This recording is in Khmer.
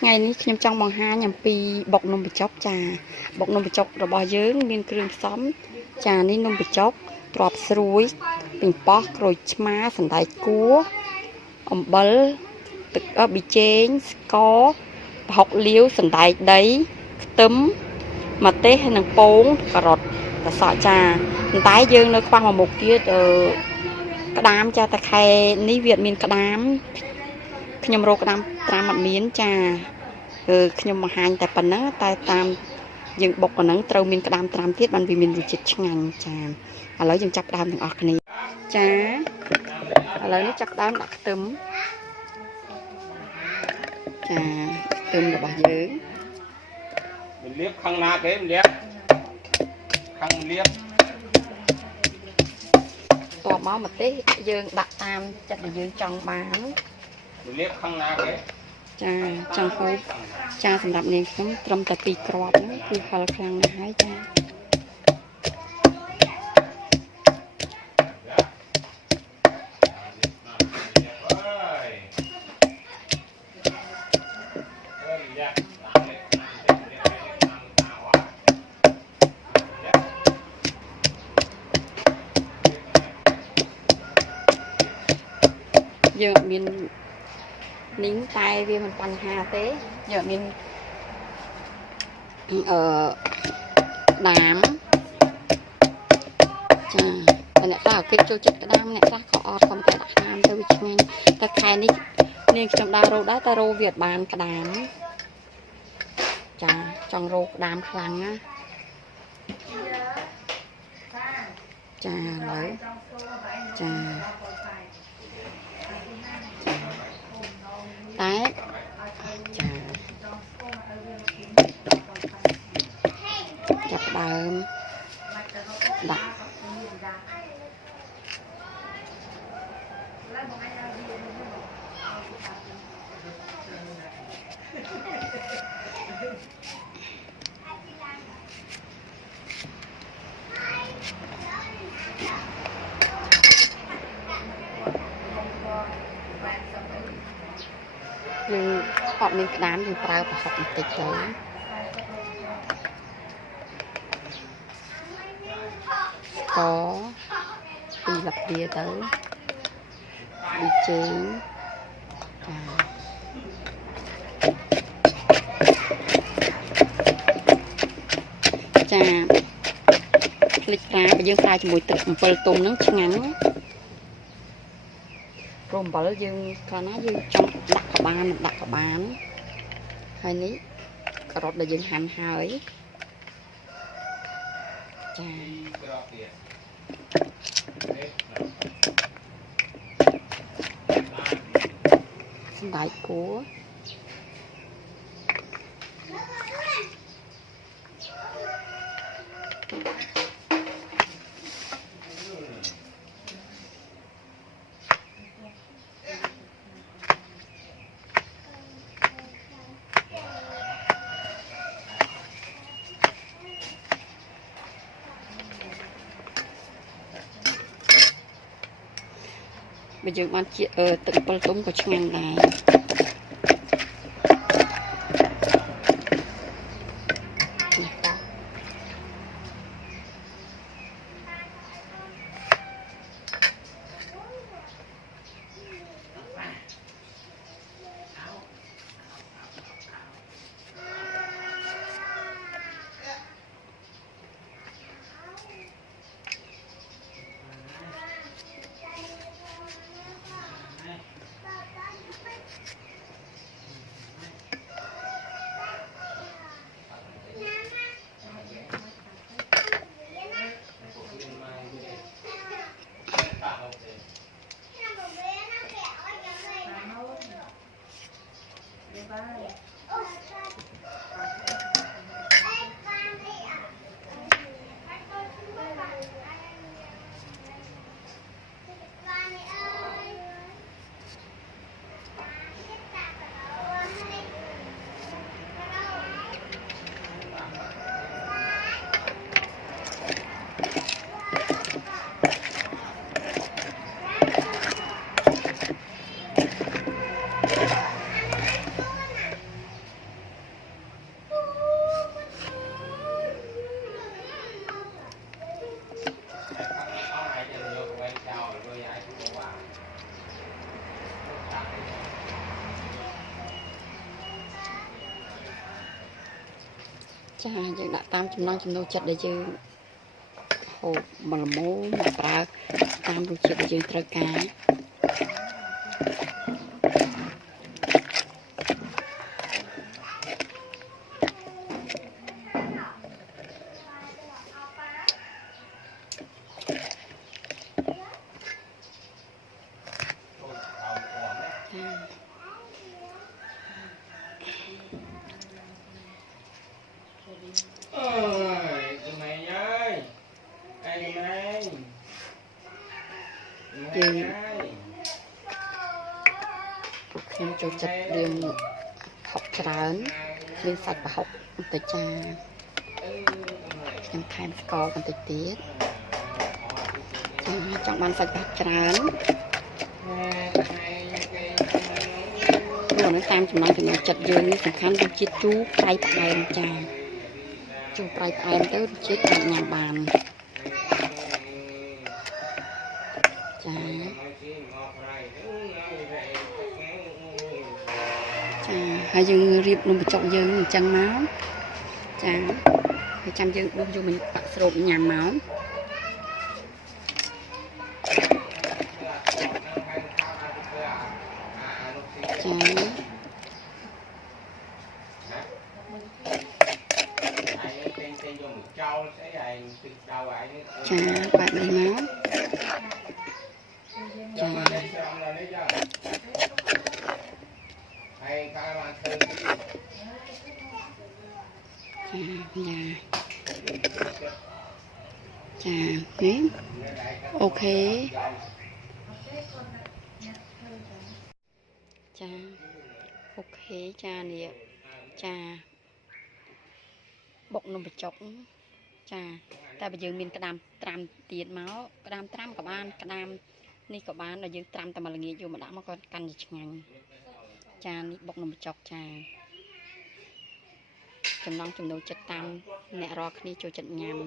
ថ្ងៃនេះខ្ញុំចង់បង្ហាញអំពីបុកនំបញ្ចុកចាបុកនំបញ្ចុករបស់យើងមានគ្រឿងផ្សំចានេះនំបញ្ចុកត្រប់ស្រួយប៉េងប៉ោះក្រូចឆ្មាសណ្តែកគួរអំបិលទឹកប៊ីចេងស្ករប្រហុកលាវសណ្តែកដីខ្ទឹមម្ទេសហើយនិងពងការ៉ុតប្រសក់ចាប៉ុន្តែយើងនៅខ្វះមួយមុខទៀតក្តាមចាតែខែនេះវាមានក្តាមខ្ញុំរកក្តាមត្រាំអត់មានចាខ្ញុំបង្ហាញតែប៉ុណ្ណឹងតែតាមយើងបុកប៉ុណ្ណឹងត្រូវមានក្តាមត្រាំទៀតបានវាមានរសជាតិឆ្ងាញ់ចាឥឡូវយើងចាប់ផ្ដើមទាំងអស់គ្នាចាឥឡូវនេះចាប់ផ្ដើមដាក់ខ្ទឹមចាខ្ទឹមរបស់យើងលៀបខាងណាគេលៀបខាងលៀបតបមកម្ទេសយើងដាក់តាមចិត្តដែលយើងចង់បានលៀបខាងណាគេចាចង់ហូបចាសម្រាប់នាងខ្ញុំត្រឹមតែ2គ្រាប់ហ្នឹងគឺហឹរខ្លាំងណាស់ហើយចាយើងអត់មាននីងតែវាមិនបញ្ហាទេយើងអត់មានក្តាមចាតែអ្នកខ្លះគេចូលចិត្តក្តាមអ្នកខ្លះក៏អត់គាត់តែដាក់ក្តាមទៅវាឆ្ងាញ់តែខែនេះនាងខ្ញុំដើររកដែរតែរកវាអត់បានក្តាមចាចង់រកក្តាមខ្លាំងណាចាឥឡូវចាតែចាចាប់ដើមដាក់យើងអត់មានក្តាមយើងប្រើប្រហុកបន្តិចទៅស្ករពីរលាបវាទៅប៊ីចេងចាភ្លេចប្រើបើយើងប្រើជាមួយទឹកអំពិលទុំហ្នឹងឆ្ងាញ់ព្រោះអំបិលយើងគ្រាន់ណាយើងចង់ដាក់ក៏បានមិនដាក់ក៏បានហើយនេះការ៉ុតដែលយើងហាន់ហើយចាសណ្តែកគួរបើយើងបានជាទឹកអំពិលទុំក៏ឆ្ងាញ់ដែរ ចាយើងដាក់តាមចំណង់ចំណូលចិត្តដែលយើងហូបមកល្មមមកប្រើតាមរសជាតិដែលយើងត្រូវការយើងខ្ញុំចូលចិត្តរៀងហុកច្រើនរៀងសាច់ប្រហុកបន្តិចចាខ្ញុំថែមស្ករបន្តិចទៀតចង់បានសាច់ប្រហុកច្រើនព្រោះនៅតាមចំណង់ចំណូលចិត្តយើងនេះសំខាន់រសជាតិជូរប្រៃផ្អែមចាជូរប្រៃផ្អែមទៅរសជាតិអាចញ៉ាំបានចាហើយយើងរៀបនំបញ្ចុកយើងអញ្ចឹងមកចាហើយចាំយើងដួសយកមកបាក់ស្រូបញ៉ាំមកចាបែបនេះមកចានេះអូខេចាអូខេចានេះចាបុកនំបញ្ចុកចាតែបើយើងមានក្តាមត្រាំទៀតមកក្តាមត្រាំក៏បានក្តាមនេះក៏បានដល់យើងត្រាំតែមួយល្ងាចយកមកដាក់មកក៏កាន់តែឆ្ងាញ់ចានេះបុកនំបញ្ចុកចាចំណង់ចំណូលចិត្តតាមអ្នករាល់គ្នាចូលចិត្តញ៉ាំ